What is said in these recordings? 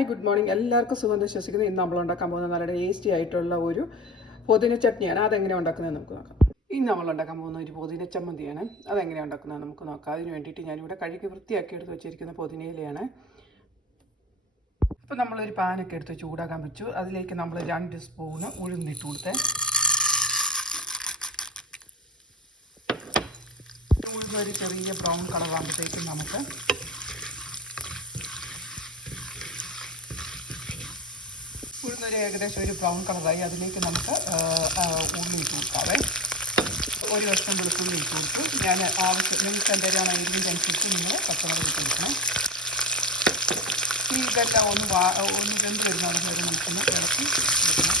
Hi good morning. എല്ലാവർക്കും സുഖം വിശ്വസിക്കുന്നത്. ഇന്ന് നമ്മൾ ഉണ്ടാക്കാൻ പോകുന്ന നല്ല ടേസ്റ്റി ആയിട്ടുള്ള ഒരു പുതിന ചട്നിയാണ്. അതെങ്ങനെ ഉണ്ടാക്കുന്നത് നമുക്ക് നോക്കാം. ഇന്ന് നമ്മൾ ഉണ്ടാക്കാൻ പോകുന്ന ഒരു പുതിന ചമ്മന്തിയാണ്. അതെങ്ങനെ ഉണ്ടാക്കുന്നത് നമുക്ക് നോക്കാം. അതിന് വേണ്ടിയിട്ട് ഞാനിവിടെ കഴുകി വൃത്തിയാക്കി എടുത്ത് വെച്ചിരിക്കുന്ന പുതിനയിലയാണ്. അപ്പോൾ നമ്മളൊരു പാനൊക്കെ എടുത്ത് ചൂടാക്കാൻ വെച്ചു. അതിലേക്ക് നമ്മൾ 2 സ്പൂണ് ഉഴുന്നിട്ട് കൊടുത്തേ. ഉഴുന്നൊരു ചെറിയ ബ്രൗൺ കളറാകുമ്പോഴത്തേക്കും നമുക്ക് ഉഴുന്നൊരു ഏകദേശം ഒരു ബ്രൗൺ കളറായി. അതിലേക്ക് നമുക്ക് ഉള്ളി ഇട്ട് കൊടുക്കാവേ. ഒരു കഷ്ണം വെളുത്തുള്ളി ഇട്ട് കൊടുത്തു. ഞാൻ നിങ്ങൾക്ക് എന്തെങ്കിലും എരിവിൻ്റെ അനുസരിച്ച് നിങ്ങൾ പച്ചമുളക് ഇട്ട് കൊടുക്കണം. ഈ ഇതെല്ലാം ഒന്ന് വെന്ത് വരുന്നവിടെ വരെ നമുക്കൊന്ന് ഇളക്കി എടുക്കണം.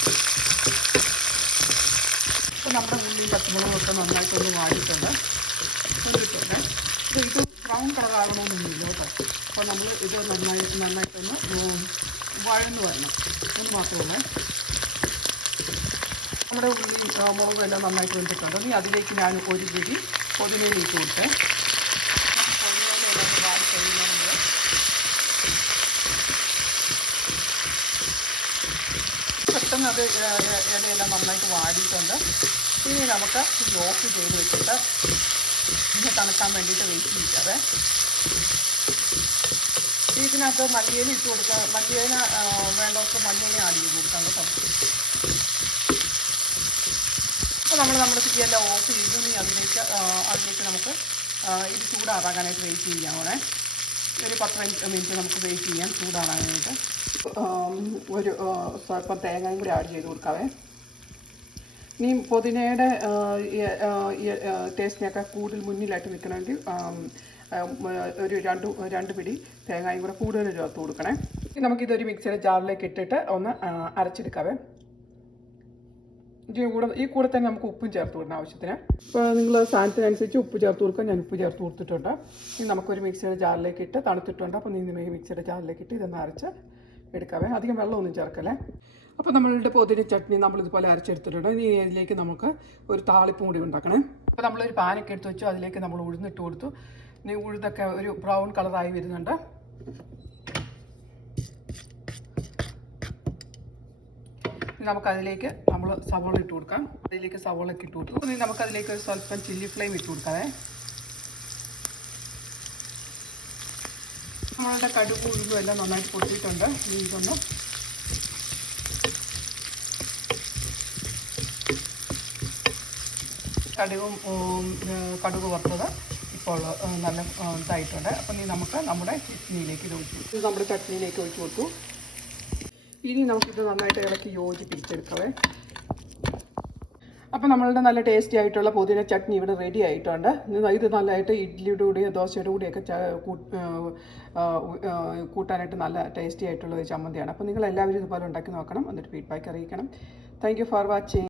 അപ്പോൾ നമ്മുടെ ഉള്ളിയും പച്ചമുളകും ഒക്കെ നന്നായിട്ടൊന്ന് വാടിയിട്ടുണ്ട്, വെന്തിട്ടുണ്ട്. അപ്പോൾ ഇത് ബ്രൗൺ കളറാകണമെന്നൊന്നുമില്ല കേട്ടോ. അപ്പോൾ നമ്മൾ ഇത് നന്നായിട്ടൊന്ന് വഴന്ന് വരണം എന്ന് മാത്രമേ. നമ്മുടെ ഉള്ളിയും മുളകും എല്ലാം നന്നായിട്ട് വെന്തിട്ടുണ്ട്. ഇനി അതിലേക്ക് ഞാൻ ഒരു പിടി പുതിനയില ഇട്ട് കൊടുത്ത് വാടി കഴിയുമ്പോൾ പെട്ടെന്ന് അത് ഇലയെല്ലാം നന്നായിട്ട് വാടിയിട്ടുണ്ട്. ഇനി നമുക്ക് ഓഫ് ചെയ്ത് വെച്ചിട്ട് ഇനി തണുക്കാൻ വേണ്ടിയിട്ട് വെയിറ്റ് ചെയ്യാതെ ഇതിനകത്ത് മല്ലിയില ഇട്ട് കൊടുക്കുക. മല്ലിയില വേണ്ടവർക്ക് മല്ലിയില ആഡ് ചെയ്ത് കൊടുക്കാം കേട്ടോ. അപ്പോൾ നമ്മുടെ തീയെല്ലാം ഓഫ് ചെയ്തു. ഇനി അതിലേക്ക് നമുക്ക് ഇത് ചൂടാറാകാനായിട്ട് വെയിറ്റ് ചെയ്യാമേ. ഒരു 10 മിനിറ്റ് നമുക്ക് വെയിറ്റ് ചെയ്യാം ചൂടാറാനായിട്ട്. ഒരു സ്വല്പം തേങ്ങയും കൂടി ആഡ് ചെയ്ത് കൊടുക്കാവേ. ഇനി പുതിനയുടെ ടേസ്റ്റിനൊക്കെ കൂടുതൽ മുന്നിലായിട്ട് നിൽക്കണമെങ്കിൽ ഒരു രണ്ട് പിടി തേങ്ങയും കൂടെ കൂടുതൽ ചേർത്ത് കൊടുക്കണേ. നമുക്കിതൊരു മിക്സിയുടെ ജാറിലേക്ക് ഇട്ടിട്ട് ഒന്ന് അരച്ചെടുക്കാവേ. ഈ കൂടെ തന്നെ നമുക്ക് ഉപ്പും ചേർത്ത് കൊടുക്കണം ആവശ്യത്തിന്. ഇപ്പോൾ നിങ്ങൾ സാധനത്തിനനുസരിച്ച് ഉപ്പ് ചേർത്ത് കൊടുക്കുക. ഞാൻ ഉപ്പ് ചേർത്ത് കൊടുത്തിട്ടുണ്ട്. ഇനി നമുക്കൊരു മിക്സിയുടെ ജാറിലേക്ക് ഇട്ട് തണുത്തിട്ടുണ്ട്. അപ്പോൾ മിക്സിയുടെ ജാറിലേക്ക് ഇട്ട് ഇതൊന്ന് അരച്ച് എടുക്കാവേ. അധികം വെള്ളമൊന്നും ചേർക്കല്ലേ. അപ്പോൾ നമ്മളുടെ പുതിന ചട്നി നമ്മളിതുപോലെ അരച്ചെടുത്തിട്ടുണ്ട്. ഇനി ഇതിലേക്ക് നമുക്ക് ഒരു താളിപ്പും കൂടി ഉണ്ടാക്കണേ. അപ്പോൾ നമ്മളൊരു പാനൊക്കെ എടുത്ത് വെച്ചു. അതിലേക്ക് നമ്മൾ ഉഴുന്നിട്ട് കൊടുത്തു. ഇനി ഉഴുതൊക്കെ ഒരു ബ്രൗൺ കളറായി വരുന്നുണ്ട്. നമുക്കതിലേക്ക് നമ്മൾ സവോള ഇട്ട് കൊടുക്കാം. അതിലേക്ക് സവോളയൊക്കെ ഇട്ട് കൊടുത്തു. ഇനി നമുക്കതിലേക്ക് ഒരു സ്വല്പം ചില്ലി ഫ്ലെയിം ഇട്ട് കൊടുക്കാവേ. നമ്മളുടെ കടുക് ഉഴുതും എല്ലാം നന്നായിട്ട് പൊട്ടിയിട്ടുണ്ട്. ഇനി ഇതൊന്ന് കടുക് വറുത്തത് ഇപ്പോൾ നല്ല ഇതായിട്ടുണ്ട്. അപ്പം ഇനി നമുക്ക് നമ്മുടെ ചട്നിയിലേക്ക് ഒഴിച്ചു കൊടുത്തു. ഇനി നമുക്കിത് നന്നായിട്ട് ഇളക്കി യോജിപ്പിച്ചെടുക്കവേ. അപ്പോൾ നമ്മളുടെ നല്ല ടേസ്റ്റി ആയിട്ടുള്ള പുതിന ചട്നി ഇവിടെ റെഡി ആയിട്ടുണ്ട്. ഇത് നല്ലതായിട്ട് ഇഡ്ഡലിയുടെ കൂടെയും ദോശയുടെ കൂടെയൊക്കെ കൂട്ടാനായിട്ട് നല്ല ടേസ്റ്റി ആയിട്ടുള്ള ഒരു ചമ്മന്തിയാണ്. അപ്പോൾ നിങ്ങൾ എല്ലാവരും ഇതുപോലെ ഉണ്ടാക്കി നോക്കണം. എന്നിട്ട് ഫീഡ്ബാക്ക് അറിയിക്കണം. Thank you for watching.